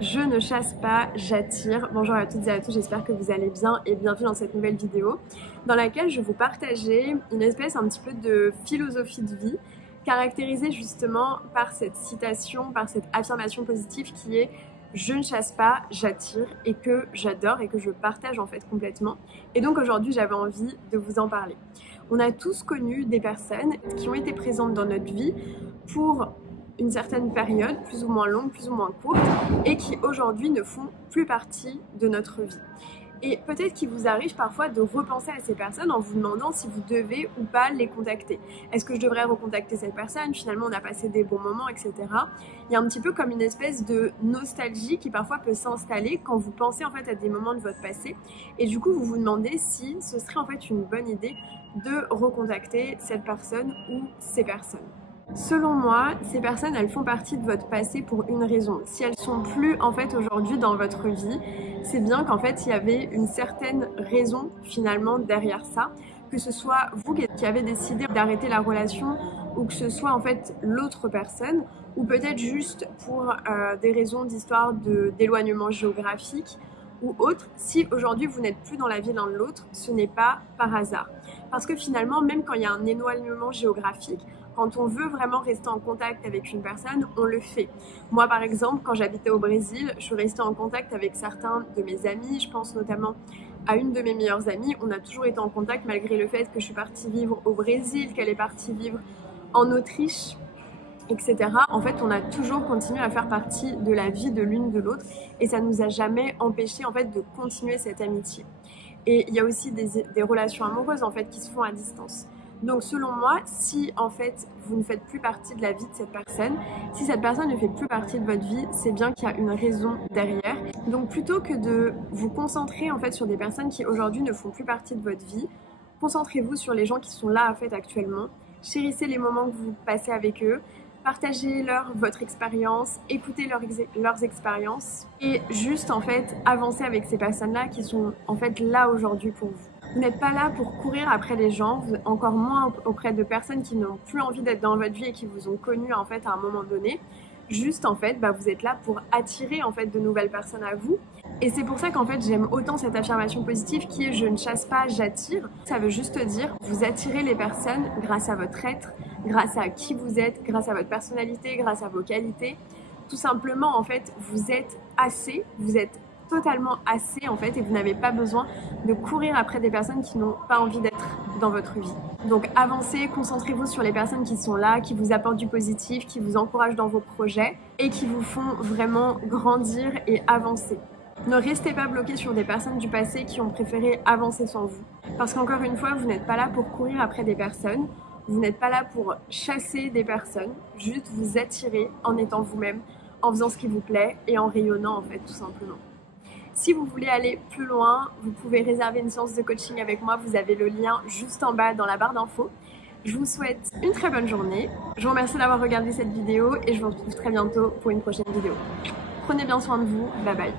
Je ne chasse pas, j'attire. Bonjour à toutes et à tous, j'espère que vous allez bien et bienvenue dans cette nouvelle vidéo dans laquelle je vais vous partager une espèce un petit peu de philosophie de vie caractérisée justement par cette citation, par cette affirmation positive qui est « je ne chasse pas, j'attire » et que j'adore et que je partage en fait complètement. Et donc aujourd'hui j'avais envie de vous en parler. On a tous connu des personnes qui ont été présentes dans notre vie pour une certaine période, plus ou moins longue, plus ou moins courte, et qui aujourd'hui ne font plus partie de notre vie. Et peut-être qu'il vous arrive parfois de repenser à ces personnes en vous demandant si vous devez ou pas les contacter. Est-ce que je devrais recontacter cette personne? Finalement, on a passé des bons moments, etc. Il y a un petit peu comme une espèce de nostalgie qui parfois peut s'installer quand vous pensez en fait à des moments de votre passé. Et du coup, vous vous demandez si ce serait en fait une bonne idée de recontacter cette personne ou ces personnes. Selon moi, ces personnes, elles font partie de votre passé pour une raison. Si elles sont plus en fait aujourd'hui dans votre vie, c'est bien qu'en fait il y avait une certaine raison finalement derrière ça, que ce soit vous qui avez décidé d'arrêter la relation ou que ce soit en fait l'autre personne, ou peut-être juste pour des raisons d'histoire d'éloignement géographique ou autre. Si aujourd'hui vous n'êtes plus dans la vie l'un de l'autre, ce n'est pas par hasard. Parce que finalement, même quand il y a un éloignement géographique, quand on veut vraiment rester en contact avec une personne, on le fait. Moi par exemple, quand j'habitais au Brésil, je suis restée en contact avec certains de mes amis, je pense notamment à une de mes meilleures amies. On a toujours été en contact malgré le fait que je suis partie vivre au Brésil, qu'elle est partie vivre en Autriche, etc. En fait, on a toujours continué à faire partie de la vie de l'une de l'autre et ça nous a jamais empêché en fait de continuer cette amitié. Et il y a aussi des relations amoureuses en fait qui se font à distance. Donc selon moi, si en fait vous ne faites plus partie de la vie de cette personne, si cette personne ne fait plus partie de votre vie, c'est bien qu'il y a une raison derrière. Donc plutôt que de vous concentrer en fait sur des personnes qui aujourd'hui ne font plus partie de votre vie, concentrez-vous sur les gens qui sont là en fait actuellement. Chérissez les moments que vous passez avec eux, partagez-leur votre expérience, écoutez leurs expériences et juste en fait avancez avec ces personnes-là qui sont en fait là aujourd'hui pour vous. Vous n'êtes pas là pour courir après les gens, encore moins auprès de personnes qui n'ont plus envie d'être dans votre vie et qui vous ont connu en fait à un moment donné. Juste en fait, vous êtes là pour attirer en fait de nouvelles personnes à vous. Et c'est pour ça qu'en fait j'aime autant cette affirmation positive qui est « je ne chasse pas, j'attire ». Ça veut juste dire vous attirez les personnes grâce à votre être, grâce à qui vous êtes, grâce à votre personnalité, grâce à vos qualités. Tout simplement en fait vous êtes assez, vous êtes totalement assez en fait et vous n'avez pas besoin de courir après des personnes qui n'ont pas envie d'être dans votre vie. Donc avancez, concentrez-vous sur les personnes qui sont là, qui vous apportent du positif, qui vous encouragent dans vos projets et qui vous font vraiment grandir et avancer. Ne restez pas bloqué sur des personnes du passé qui ont préféré avancer sans vous. Parce qu'encore une fois, vous n'êtes pas là pour courir après des personnes, vous n'êtes pas là pour chasser des personnes, juste vous attirer en étant vous-même, en faisant ce qui vous plaît et en rayonnant en fait tout simplement. Si vous voulez aller plus loin, vous pouvez réserver une séance de coaching avec moi, vous avez le lien juste en bas dans la barre d'infos. Je vous souhaite une très bonne journée, je vous remercie d'avoir regardé cette vidéo et je vous retrouve très bientôt pour une prochaine vidéo. Prenez bien soin de vous, bye bye.